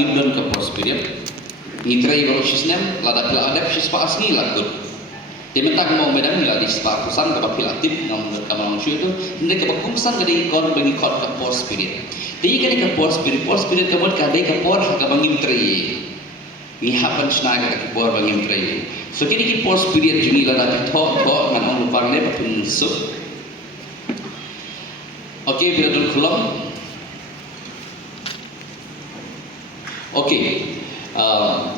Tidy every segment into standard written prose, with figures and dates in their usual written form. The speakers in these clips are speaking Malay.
kabangin don ka post period nitrai baro sisnem lada pila adap sis pa asni lagut tementak mo medam la di spa kusan ka pila tip nam ka mang syu tu hindi ka kumsan ka di kon bagi kot ka post period di ka ka post period ka bot ka dei ka por ka bangin trai ni hapan snaga ka por bangin trai so kini ki post period juni lada tho man on parne patun su okay biradul khulam. Okay,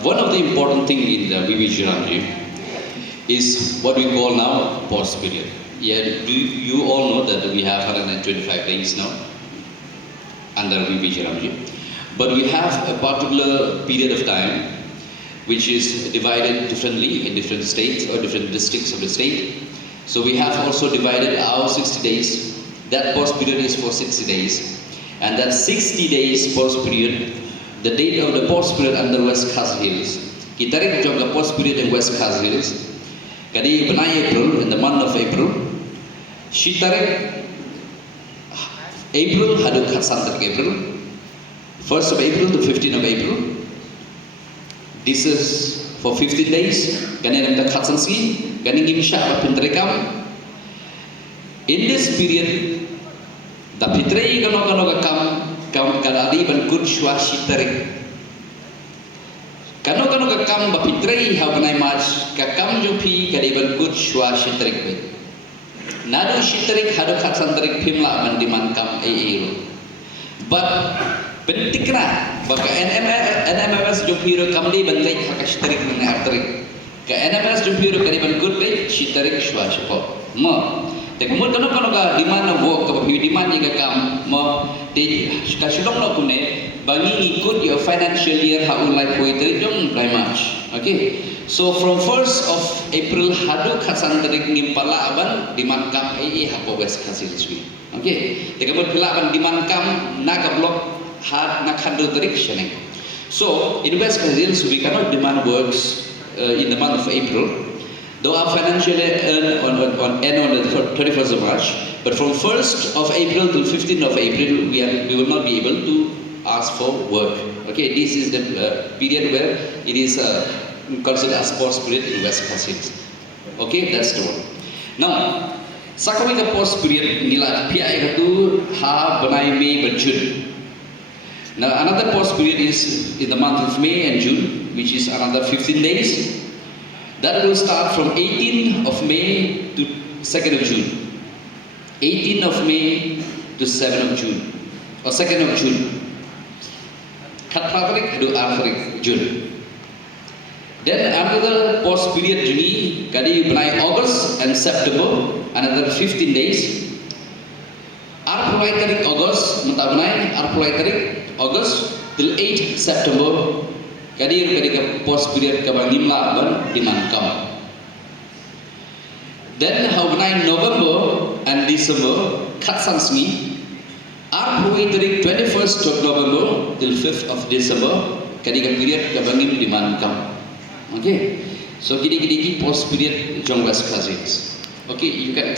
one of the important thing in the VVG Ramji is what we call now post period. Yeah, you all know that we have 125 days now under VVG Ramji, but we have a particular period of time which is divided differently in different states or different districts of the state. So we have also divided our 60 days. That post period is for 60 days, and that 60 days post period. The date of the post period under West Khas Hills. Kita tarik job the post period in West Khas Hills. Kadi benai April, in the month of April. She tarik April hadu khasan tarik April. 1st of April to 15th of April. This is for 15 days. Kani namda khasan ski. Kani ngimsha apin tarekam. In this period, the pitrai kano kam kadali ban good shwashi tarik kano ka kam ba pitrai ha banai march ka kam jo phi kadi ban good shwashi tarik be nadu shi tarik hadu khatsan tarik phimla ban diman kam ai but pentikna ba ka NMS jo phi ro kam di ban lai ha ka shi tarik ne ar tarik ka NMS jo phi ro kadi ban good be shi tarik shwashi po ma Kemudian kano ka demand na work ka demand ni ka kam mo di ka sulong na kune bangi ikut your financial year how life way teri jong very much. Okay, so from 1st of April hadu khasan tarik ngimpala aban demand kam ai hapo West Khas Hills. Okay, kemudian pila aban demand kam na ka block had na khadu tarik sheneng. So in West Khas Hills we cannot demand works in the month of April. Though our financial end on the 31st of March, but from 1st of April to 15th of April, we will not be able to ask for work. Okay, this is the period where it is considered as post period in West Khas Hills. Okay, that's the one. Now, sakami ka post period nila PI itu ha banai Mei dan June. Now, another post period is in the month of May and June, which is another 15 days. That will start from 18th of May to 2nd of June. 18th of May to 7th of June. Or 2nd of June. Khatpatrik to Afrik June. Then another post period Juni, kadi benai August and September, another 15 days. Arpulai tarik August, mentah benai Arpulai tarik August till 8 September. Kadi ka post period ka bangimla ban dimankam. Then how benai November and December khatsan smi ar hui tarik 21st of November till 5th of December kadi ka period ka bangim dimankam. Okay, so kini ki post period jong West Khas Hills. Okay, you can